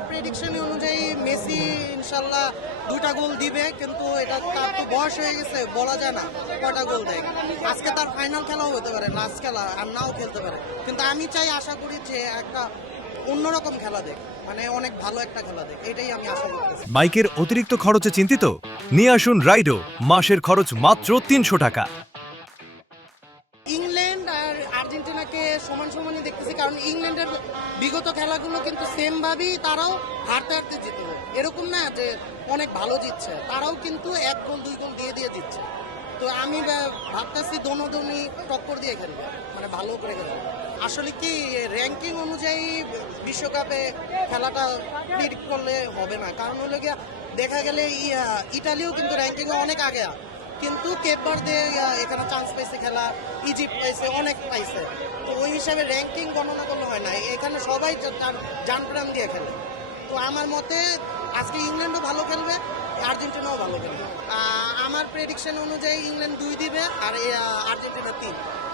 আমার প্রেডিকশন অনুযায়ী মেসি ইনশাল্লাহ 2টা গোল দিবে, কিন্তু এটা তার তো বয়স হয়ে গেছে, বলা যায় না কয়টা গোল দেয়। আজকে তার ফাইনাল খেলাও হতে পারে, লাস্ট খেলা, আর নাও খেলতে পারে। কিন্তু আমি চাই, আশা করি যে একটা অন্যরকম খেলা দেখ, মানে অনেক ভালো একটা খেলা দেখ, এটাই আমি আশা করতেছি। বাইকের অতিরিক্ত খরচে চিন্তিত? নিয়ে আসুন রাইডো, মাসের খরচ মাত্র 300 টাকা। ইংল্যান্ড আর আর্জেন্টিনাকে সমান সমানই দেখতেছি, কারণ ইংল্যান্ডের বিগত খেলাগুলো কিন্তু সেম ভাবেই তারাও হারতে হারতে জিতবে, এরকম না যে অনেক ভালো জিতছে, তারাও কিন্তু 1 গোল 2 গোল দিয়ে দিয়ে জিতছে। তো আমি ভাবতেছি দোনোদনই টক্কর দিয়ে খেলবে, মানে ভালো করে খেলবে। আসলে কি র্যাঙ্কিং অনুযায়ী বিশ্বকাপে খেলাটা প্রেডিক্ট করলে হবে না, কারণ হলো গিয়া দেখা গেলে ইটালিও কিন্তু র্যাঙ্কিংয়ে অনেক আগে, কিন্তু কেপ ভার্দে এখানে চান্স পাইছে খেলা, ইজিপ্ট পাইছে, অনেক পাইছে। তো ওই হিসাবে র্যাঙ্কিং গণনা করলে হয় না, এখানে সবাই জান প্রাণ দিয়ে খেলে। তো আমার মতে আজকে ইংল্যান্ডও ভালো খেলবে, আর্জেন্টিনাও ভালো খেলবে। আমার প্রেডিকশন অনুযায়ী ইংল্যান্ড 2 দিবে আর আর্জেন্টিনা 3।